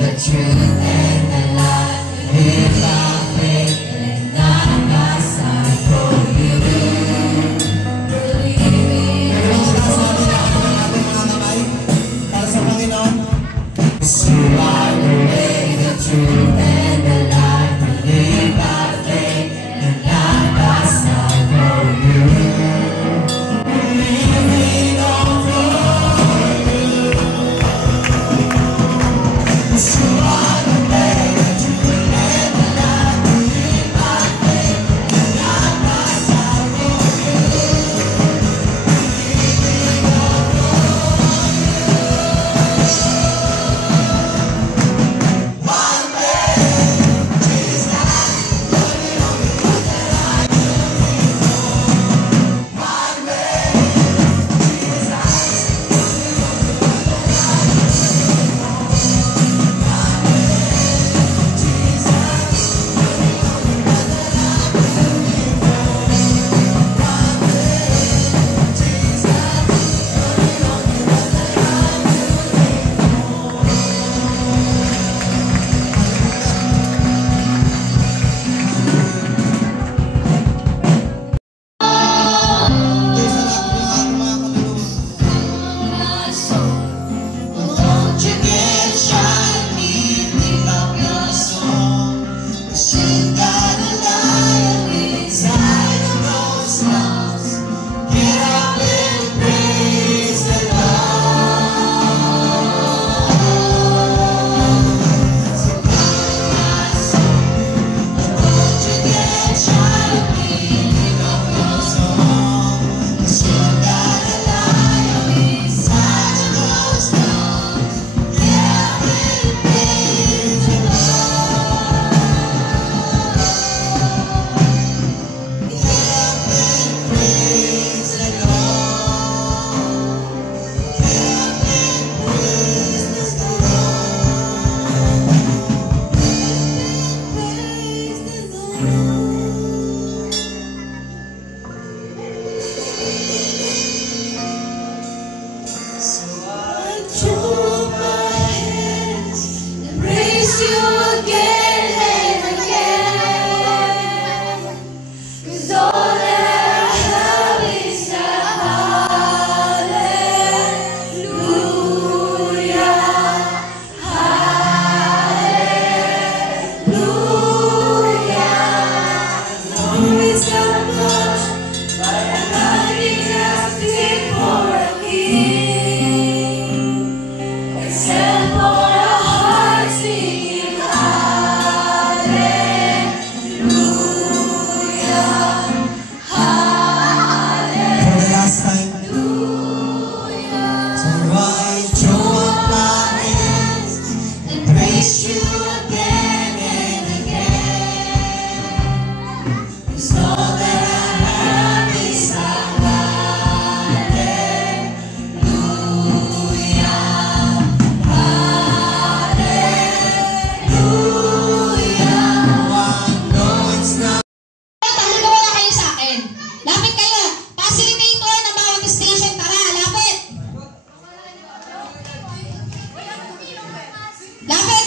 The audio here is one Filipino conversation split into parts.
the truth and the light. Live by faith and not by sight. For you believe in you are the way, the truth and the light. Live by faith and not by sight. For you believe on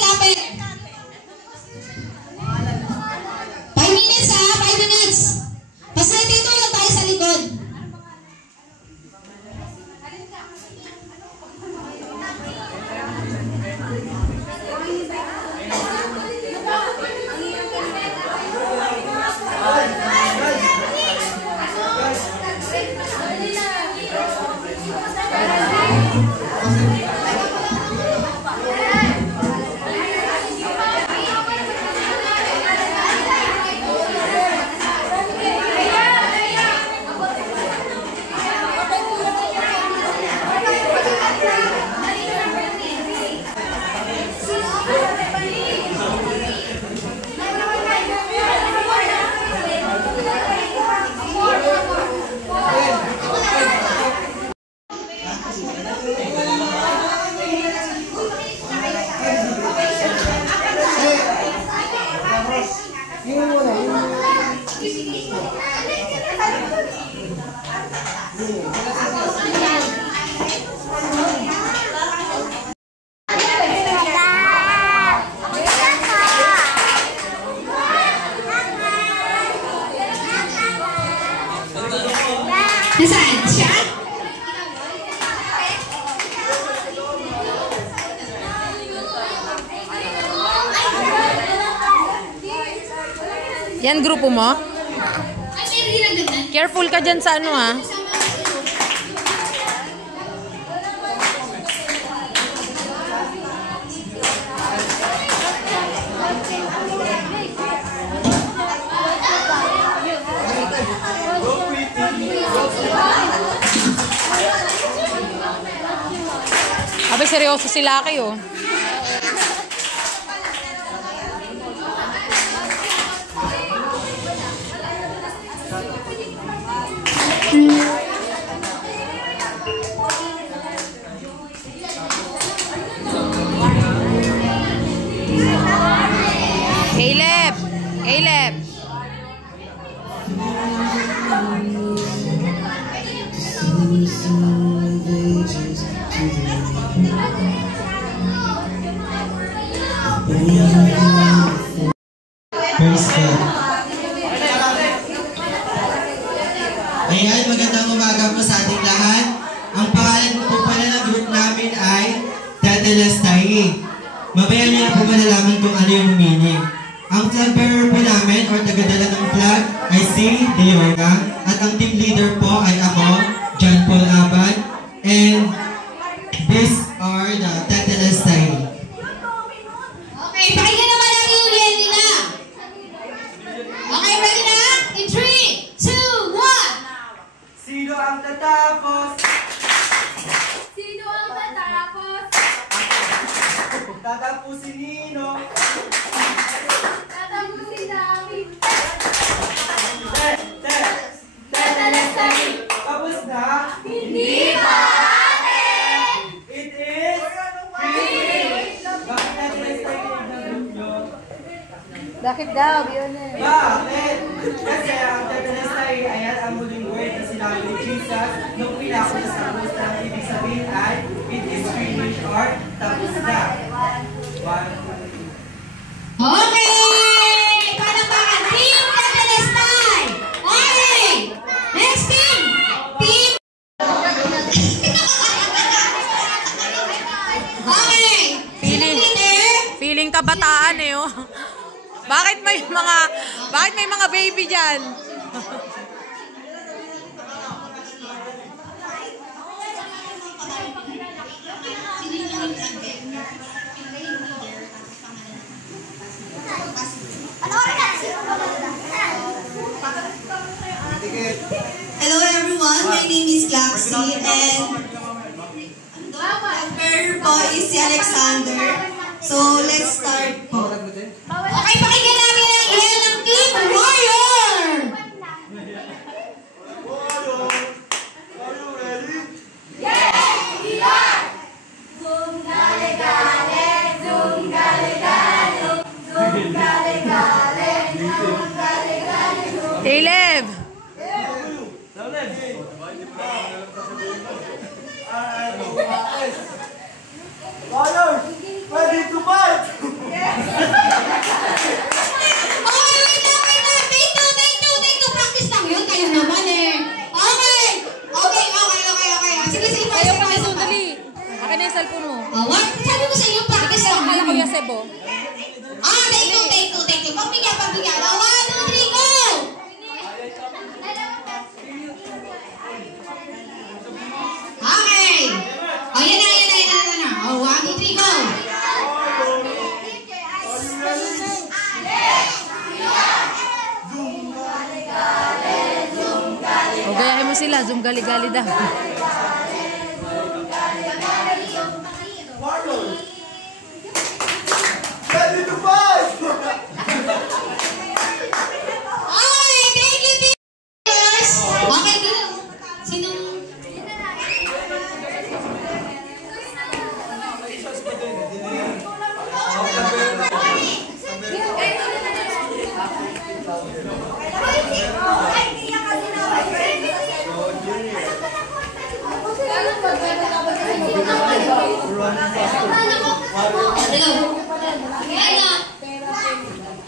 Lapit! Yan, grupo mo? Careful ka dyan sa ano, ha? Abay, seryoso sila kayo. Caleb! Caleb! Praise God. Ayan, magandang umaga po sa ating lahat. Ang pangalan po pala ng group namin ay Tetelestai. Mamaya niyo na po malalaman kung ano yung meaning. Ang flag bearer po namin or tagadala ng flag ay si Deorga. At ang team leader po ay ako, John Paul Abad. And these are the Tetelestai. Okay, pakinggan naman ang iulian nila. Okay, ready na? In 3, 2, 1. Sino ang tatapos? Sino ang tatapos? Tatapusin Nino. Tatapusin namin. Tetelestai. Tapos na? Hindi pa atin! It is finished. Bakit Tetelestai yung group nyo? Bakit daw? Yun eh. Bakit? Kasi ang Tetelestai ay ang huling word na sinabi ni Jesus nung pinakot sa krus na ang ibig sabihin ay it is finished or tapos na. Okay! Palakpakan! Team Tetelestai! Okay! Next team! Team... Okay! Feeling kabataan eh, oh. Bakit may mga baby diyan? Hello everyone, my name is Glaxy and the bearer po is si Alexander. So let's start po. Okay, pakinggan namin ang ilan ng Team Warrior! Caleb! Ready to fight! Okay, wait lang. Take two. Practice lang yun. Kayo naman eh. Okay. Sige. Ayaw pa kayo dali. Akin na yung cellphone mo. What? Sabi ko sa inyo, practice lang Kala yun. ko yung sebo. Take two. Pagbigyan. 1, 2, 3, go! Okay. Yan na. 1, 2, 3, go! O gayahin mo sila, zoom gali-gali daw. Ready to fight! Okay, thank you, teachers! Okay, ganun. Sinong...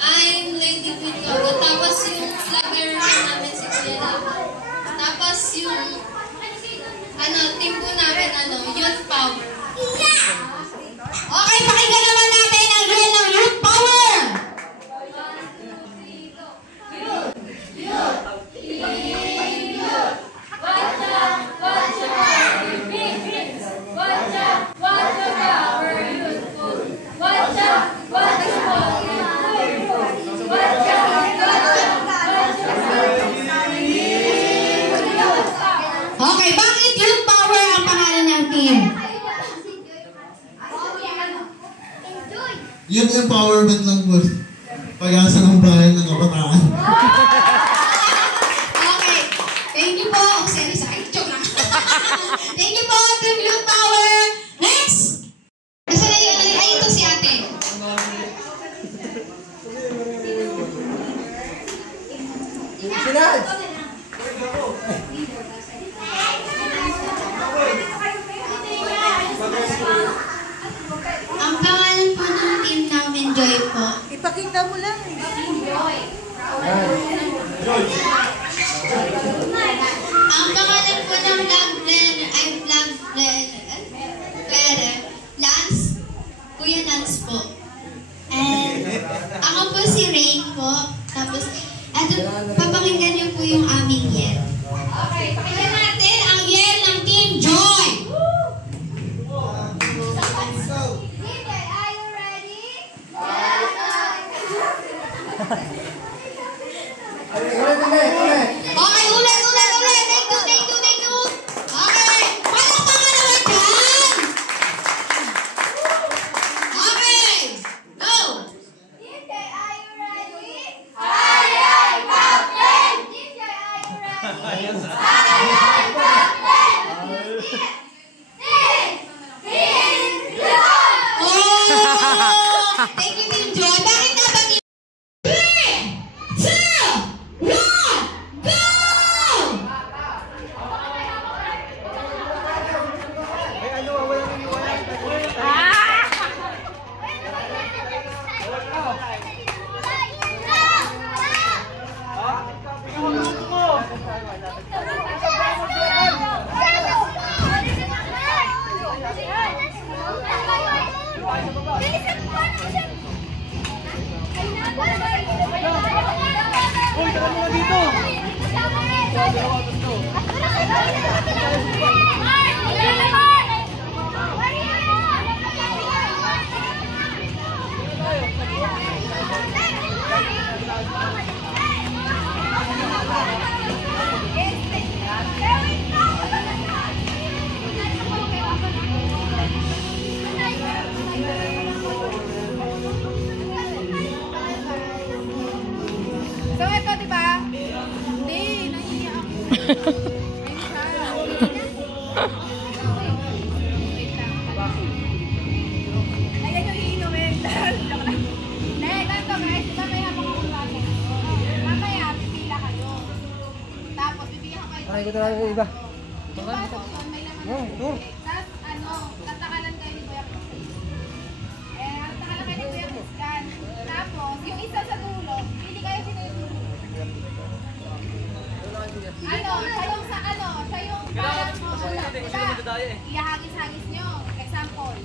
I'm Lady Quito. Tapos yung vlogger namin si Kuya. Tapos yung team po namin Youth Power. Okay, pakinggan naman natin ang real ng Youth Power! Yung empowerment lang po. Pag-asa ng bayan ng kabataan. Okay. Thank you po. Sorry, joke lang. Thank you po, Team Youth Power. Next! Kasi ay ito si ate. Ang pangalan po ng team namin, Joy po. Ipakita mo lang. Ang pangalan po ng Lance, Kuya Lance po. And ako po si Rain po. Tapos, eto, papakinggan niyo po yung aming yell. Okay, pakinggan natin ang yell ng Team Joy. Are you ready? Okay, ulit. Take two. Okay, palakpakan naman dyan. Okay, go. DJ, are you ready? Aye, aye, Captain! DJ, are you ready? Aye, aye, Captain! Oh! Thank you, Team Joy. Bakit nga ba 3, 2, 1, go! So, ito, di ba? Hindi, nahiya ako. Ayan yung iinumin. Hindi, ganito guys. Diba may habang ako natin? Mamaya, pipila kayo. Tapos, bibigyan ko kayo. Ito lang yung iba. Yung baso yun, may laman ng tubig. Tapos, tatakalan kayo ni Kuya Christian. Tatakalan kayo ni Kuya Christian. Tapos, yung isa sa dulo, pili kayo sino yung dulo. Siya yung parang mo, diba? Ihagis-hagis nyo. Example.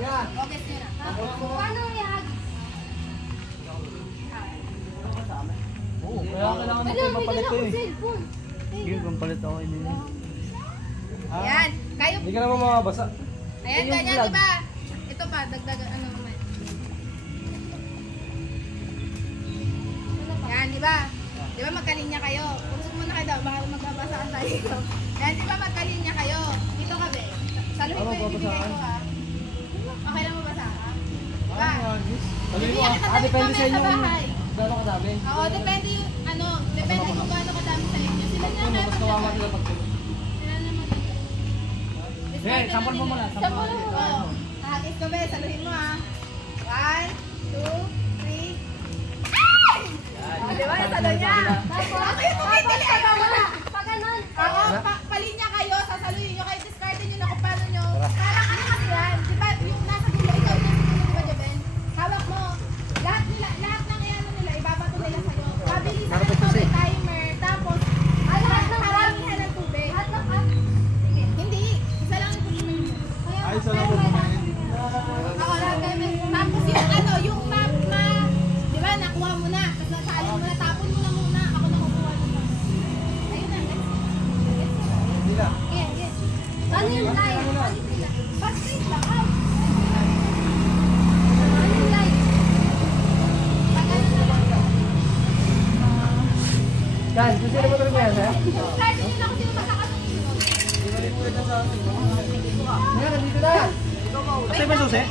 Huwagis nyo na. Paano ihagis? Kaya kailangan mo kayo mapalit ko eh. Sige, pampalit ako yun. Ayan. Kayo. Hindi ka naman makabasa. Ayan, ganyan, diba? Ito pa, dagdag, ano naman. Yan, diba? Diba magkalinya kayo? Pusok muna kayo daw, baka magbabasaan tayo dito. Yan, diba magkalinya kayo? Dito ka, be. Saluhin ko yung bibigay ko, ha? Okay lang mabasa, ha? Diba? Bibigyan kita damit depende mamaya sa sa inyo. bahay. Gano'n kadami? Oo, depende yung, depende kung gaano kadami sa inyo. Sila na kayo Mas kawawa magdadala. sila pagtulog. Sila na magdadala. Okay, sample mo muna. Sample mo. Oo. Hagis ko, be. Saluhin mo, ha? 1, 2, 3. Di ba? Salo niya. Bakit tumitili ka ba wala? Pag ganun. Oo, palinya kayo, sasaluhin nyo kayo, discardin nyo na kung paano nyo. Parang ano kasi yan, di ba yung nasa dulo, ikaw yung nasa dulo, di ba, Jeben? Hawak mo. Lahat ng ano nila, ibabato nila sa'yo. Mabilisan ng tubig, timer, tapos, haramihan ng tubig. Hindi, isa lang yung tubig mo. Ay, isa lang po kumain. Oo, lahat kayo may, tapos yung di ba, nakuha mo na, tapos nasalin mo na, tapon mo na muna, ako nakukuha mo na. Ayun na, Hindi na. Ano yung line? Ba't straight lang, Ano yung line? Yan, gusto nyo ba rin yan, ha? Discardin nyo na kung sino magkakasunod. Yan, nandito na. Basta ba susi?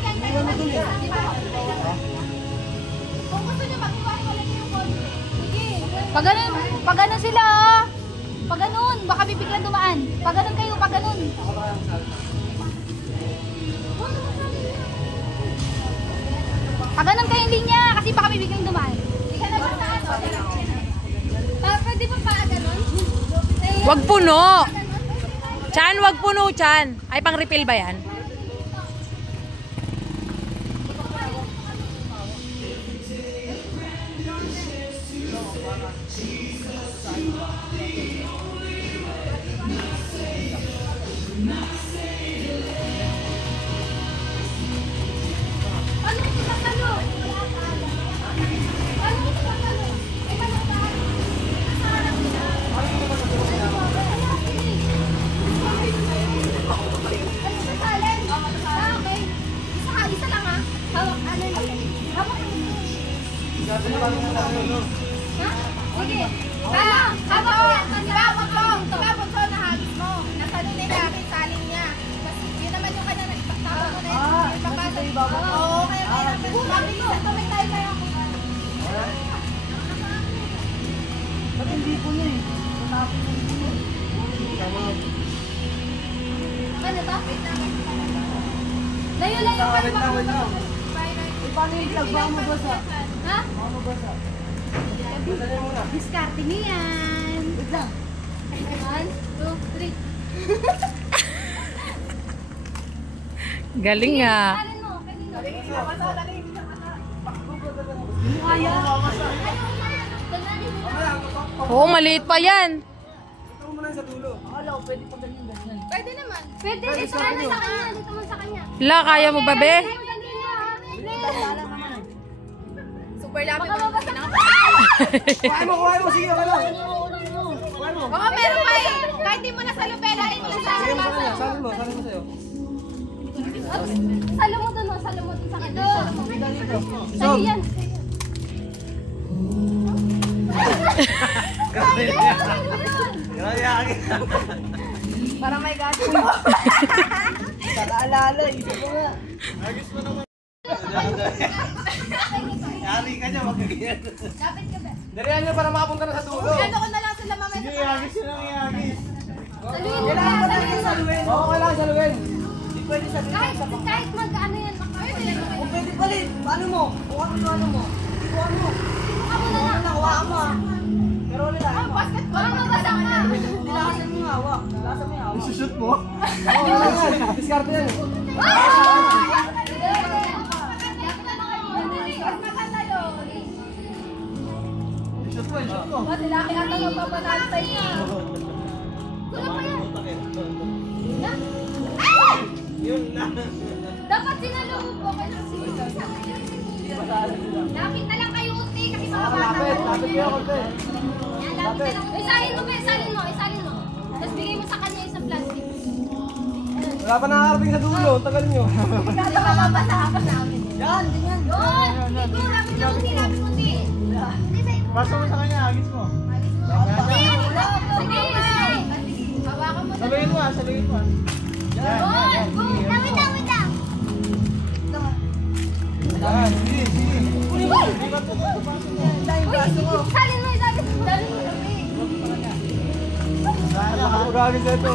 Pag ganun sila, oh. Pag ganun, baka bibiglang dumaan. Pag ganun kayo, pag ganun. Pag ganun kayong linya, kasi baka bibiglang dumaan. Hindi ka na ba sa ano? Pwede ba pa ganun? Wag puno. Chan, wag puno, Chan. Ay, pang refill ba yan? Sige. Habang na hagis mo. Nasa doon yung laki sa alin niya. Kasi yun naman yung kanya nagpagtama mo na yun. Oo, kaya mabilisan to. May tayo kayo. Ba't hindi po niya eh? Ano to? Layo-layo ka na ba? Paano yung vlog? Baka mabasa. Ha? Baka mabasa. Diskarte niyan. Wait lang. 1, 2, 3. Galing ah. Alin mo? Kanino? Kaya. Oo, maliit pa yan. Ito mo lang sa dulo. Akala ko pwede pa ganyan. Pwede naman. Pwede. Dito mo sa kanya. Dito mo sa kanya. La, kaya mo ba, be? Super lapit. Baka mabasa na. Kuhain mo. Sige, okay lang. Kuhain mo. Oo, meron pa eh. Kahit di mo na sa lupela, di mo na sa Sige mo sa kanya. harapan. Salin mo sa'yo. Salo mo dun, oh. Salo mo dun sa kanya. Dito. Sa'yo yan. Grabe akin. Para may gato. Kakaalala, isip mo nga. Agis mo naman. Yari ka niya, magkagyan. Lapit ka ba? Darihan niyo para makapunta na sa dulo. Ano ko na lang sila mamaya sa Iagis yun ang iagis. saluhin mo Kailangan kaya, pa natin saluhin mo. saluhin. Oo, kailangan saluhin. Hindi pwede saluhin. Kahit mag-ano yan, makapit. Kung pwede palit, paano mo? Kuha mo yung ano mo. Kuha mo. Kuha mo na nga. Kuha mo ah. Pero ulit ah. Basketball. Baka mabasa ka. Nilasan mo yung hawak. Nilasan mo yung hawak. Isushoot mo? Oo, kailangan. Diskarte yan. Isushoot mo. Laki ata magpapanatay niya. Kulang pa yan. Na? Yun na. Dapat sinalubog ko. Lapit na lang kayo unti kasi mga bata. Lapit kayo konti. Yan, lapit na lang. Isalin mo, isalin mo. Tapos bigay mo sa kanya isang plastic. Wala pa nakakarating sa dulo. Tagal nyo. Hindi ba mabasa ka namin? Yan, ganyan. Doon! Dito, lapit na unti, lapit unti. Pasok mo sa kanya, agis mo. Sige! Hawakan mo na. Saluhin mo ah, saluhin mo ah. Doon! Wait lang. Yan, sige, sige. Uy! Isalin mo. Sana, makakagagin sa ito.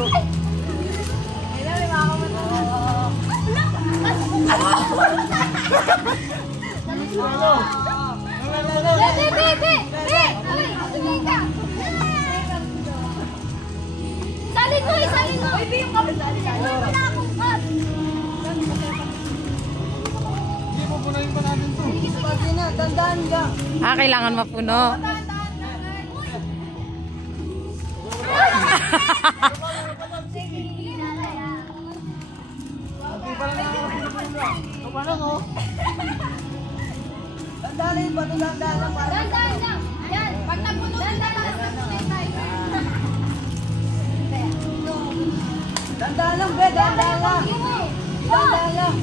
Isalin mo. Uy, yung kapit. Wala akong cup. Hindi, pupunayin pa natin ito. Sige na, dandaan ka. Ah, kailangan mapuno. Paano no? Dandaan lang. Yan, pag napuno, dandaan lang. Dandaan lang, be, dandaan lang. Dandaan lang.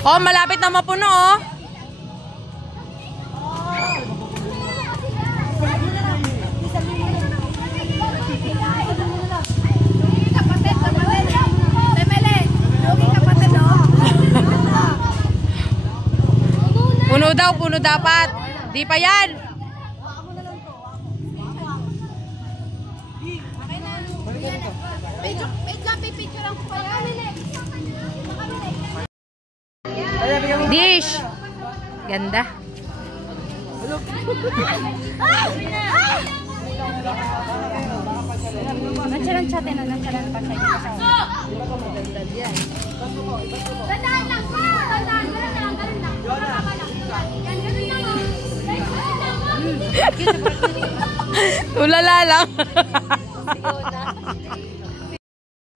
Oh, malapit na mapuno, oh. Puno daw, puno dapat. Di pa yan. Picture ko pa yan. Dish. Ganda. Nandiyan chatin na nandiyan pa siya. Tandaan lang pa! Tandaan lang! Ganun lang! Yan, ganun lang! Tulala lang.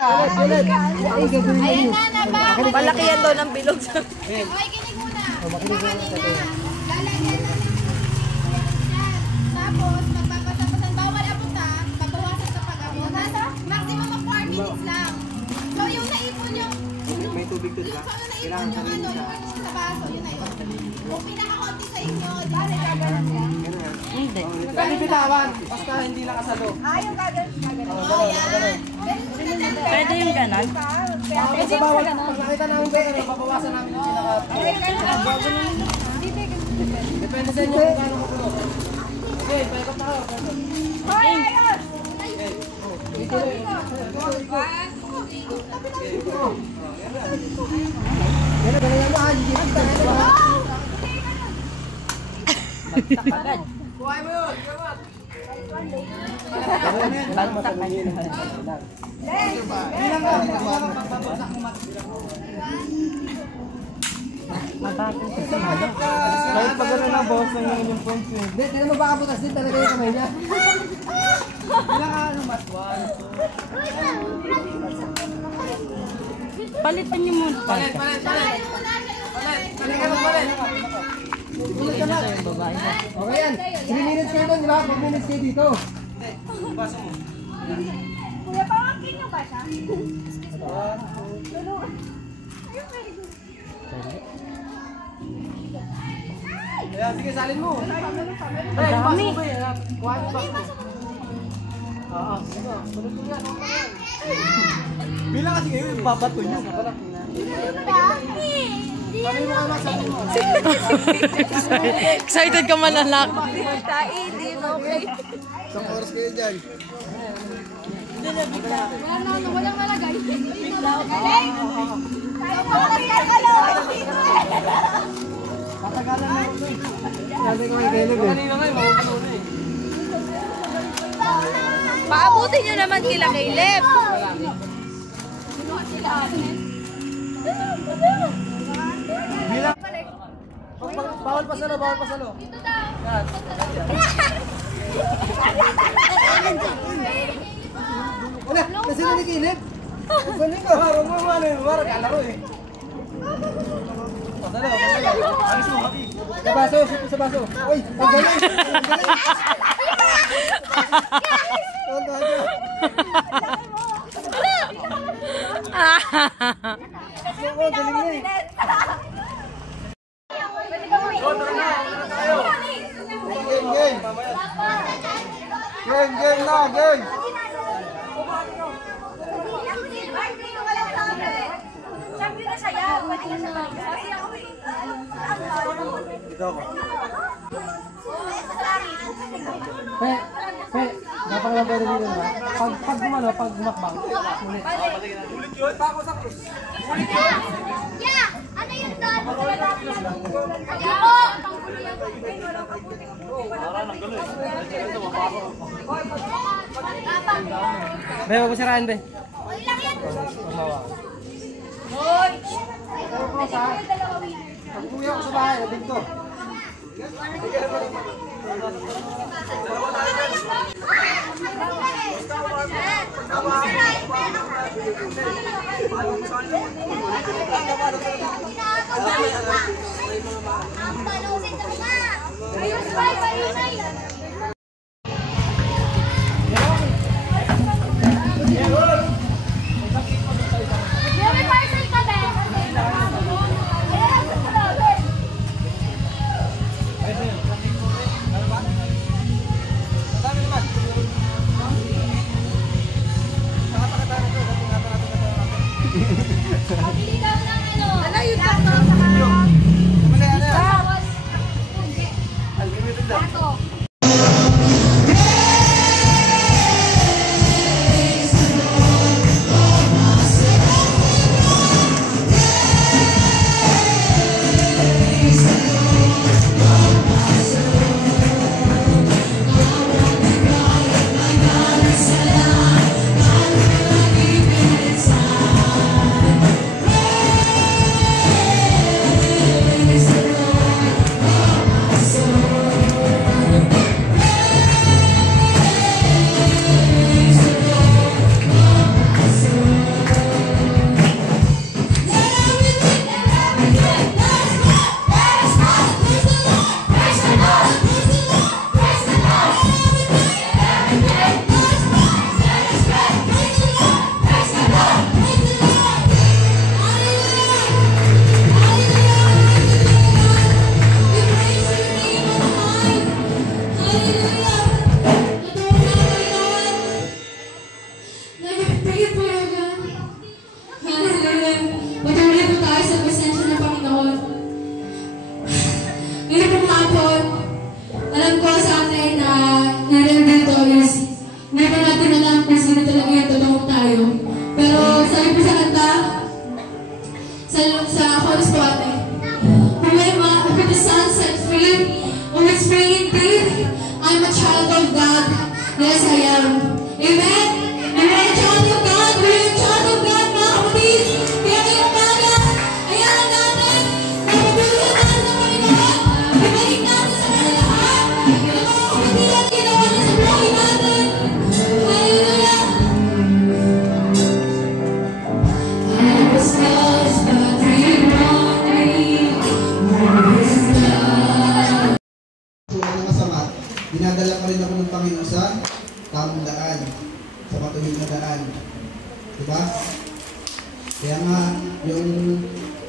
Ayan na, nabawal! Malaki yan daw ng bilog. Okay, kinig muna! Lalagyan na yan. Tapos, magpapasapasan. Bawal apunta. Babawasan sa pag-abot. Maximum of 4 minutes lang. So, yung naipon yung... May tubig doon ba? Kailangan yung ano, yung sa baso, yun na yun. Kung pinakakonti sa inyo, di ba nagagalan yan? Hindi. Nagkalibitawan. Basta hindi nakasalo. Yung gagawin. Oo, yan. Pwede yung ganon? Sa bawal, pag nakita namin ba, mabawasan namin yung pinaka... Depende sa inyo kung kano mapuno. Okay, paikot na ako. Hoy, ayos! Kuhay mo yun! Bilang ka! Pagbabagsak mo mat. Kahit pag gano'n na boss, nangyayang yung points yun. Hindi, tinan mo baka butas din talaga yung kamay niya. Bilang ka ano mat? Palitan niyo muna. Palit! Palit ka lang, palit! Palit ka lang! Okay yan! 3 minutes kayo doon, di ba? 4 minutes kayo dito. Baso mo. Kuya, pawangkin nyo ba siya? Kaya sige, salin mo. Ang dami. Kuha mo ba? Oo. Sunod mo yan. Bilang kasi kayo, babato nyo. Salin mo ka lang, salin mo. Excited ka man, anak. Isang oras kayo dyan. Walang malagay. Galing! Patagalan na ito. Sabi ko may kailig eh. Kanina nga, mahupuno na eh. Paabutin niyo naman kila Caleb. Bilang. Bawal pa salo, bawal pa salo. Yan. Wala, kasi nanikilip. Kunin ko, harong mo, ano yung harang kalaro eh. Pasalo, pasalo. Alis mo, happy. Sa baso, sa baso. Uy, ang galing. Ang galing. Tonto ako. Ang galing na eh. Game, game. Game, game na, game. Champion na siya. Pwede ka siya. Kasi ako Ito ako. Dapat lang pwede dito ba? Pag gumano, pag gumakbang. Ulit. Ulit yun. Pako sa krus. Ulit yun. Yeah! Ano yung dot? Be, wag mo sirahan, be. Okay lang yan. Hoy! Pag uwi ako sa bahay, nabig to. May parcel ka ba? heart's praying faith. I'm a child of God. Yes, I am. Amen? Am I a child of God? We're a child of God, mga kapatid. Kaya ngayong umaga, ayaw natin na mabuhay natin sa Panginoon. Ibalik natin sa kanya lahat. Yung mga kapatid at ginawa niya sa buhay natin. Hallelujah! I was lost, but you brought me. Wala na masama, dinadala pa rin ako ng Panginoon sa tamang daan, sa matuwid na daan. Diba? Kaya nga,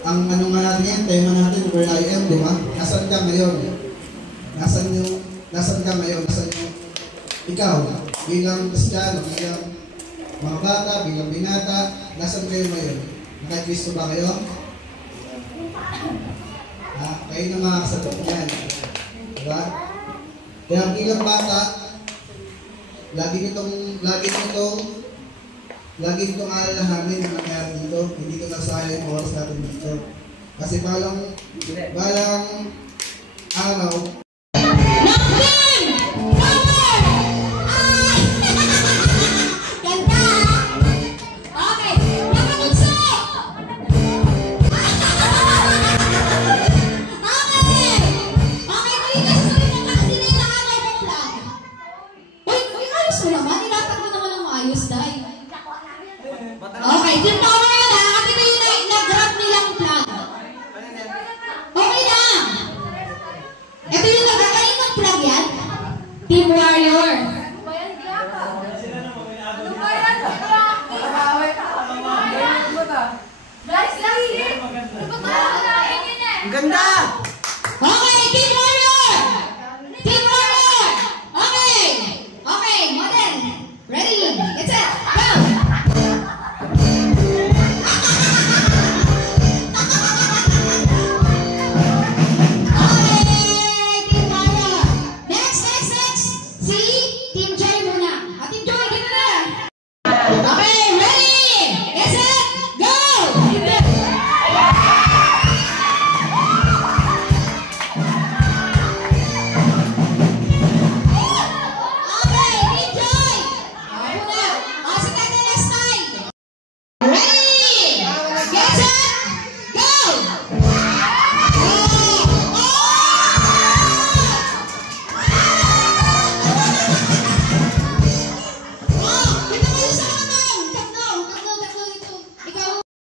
ang ano nga natin yan, tema natin, where I am, diba? Nasaan ka ngayon? Nasaan ka ngayon? Nasaan yung ikaw, bilang Kristiyano, bilang mga bata, bilang binata, nasaan kayo ngayon? Nakay-Kristo ba kayo? Kayo na makakasagot yan. Diba? Kaya bilang bata, lagi nitong alalahanin na nangyari dito. Hindi ko nasayang yung oras natin dito. Kasi balang araw, okay, team power yun ha. Kasi ito yung nag-grab nilang plug. Okay na. Ito yung nag-kaninang plug yan. Team Warrior. Guys, last year! Ang ganda!